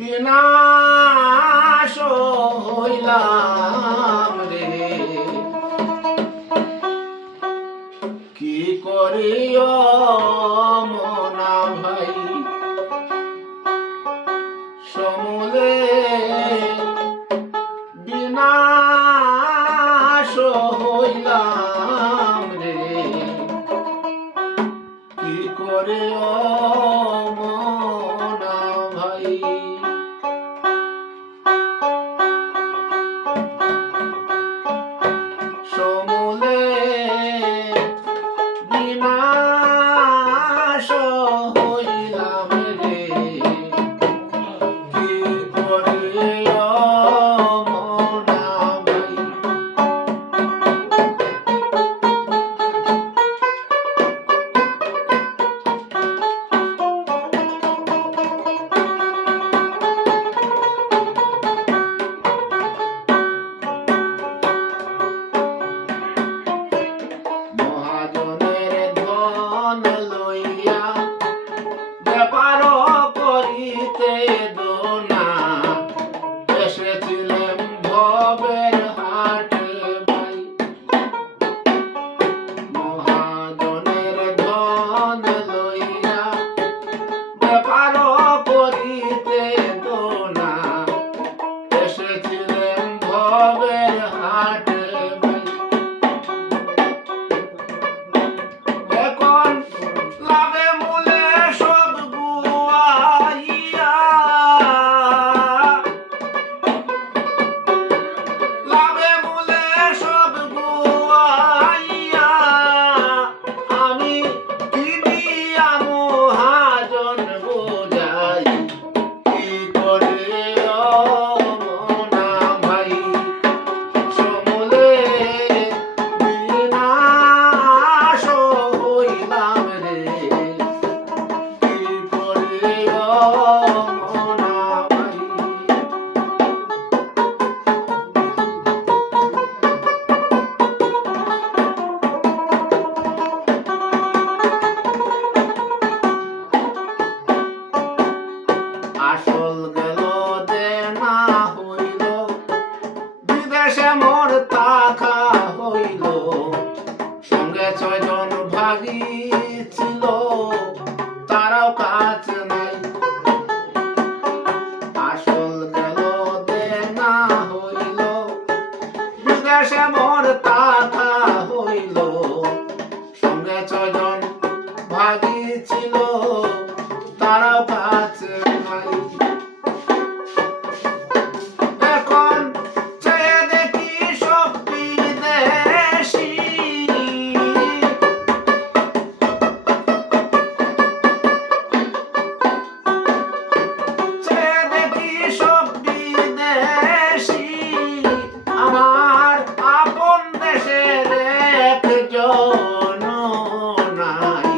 বিনাশ হইলাম রে, কি করিও মনা ভাই সমূলে বিনাশ হইলাম রে, কি করিও মনা ভাই। সমূলে বিনাশ হইলাম রে, কি করিও মনা ভাই। মহাজনের ধন লইয়া ব্যাপার করিতে দোনা, এসেছিলেন ভবের হাটে ভাই। মহাজনের ধন লইয়া ব্যাপার করিতে দোনা, এসেছিলেন ভবের হাটে ভাই। এখন লাভে মূলে সব গুয়াইয়া, লাভে মূলে সব গুয়াইয়া, আমি কি দিয়া মহাজন বোঝাই, কি করিও মনা ভাই। সমূলে বিনাশ হইলাম রে, কি করিও মনা ভাই। আসল গেল দেনা হইল, বিদেশে মোর থাকা হইল, সঙ্গে 6 জন ভাগী ছিল, তারাও কাজ নাই। আসল গেল দেনা হইল, বিদেশে মোর থাকা হইল, সঙ্গে 6 জন ভাগী ছিল, তারাও কাজ নাই। এখন চেয়ে দেখি সব বিদেশি, চেয়ে দেখি সব বিদেশি, আমার আপন দেশের একজন নাই,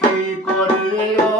কি করিও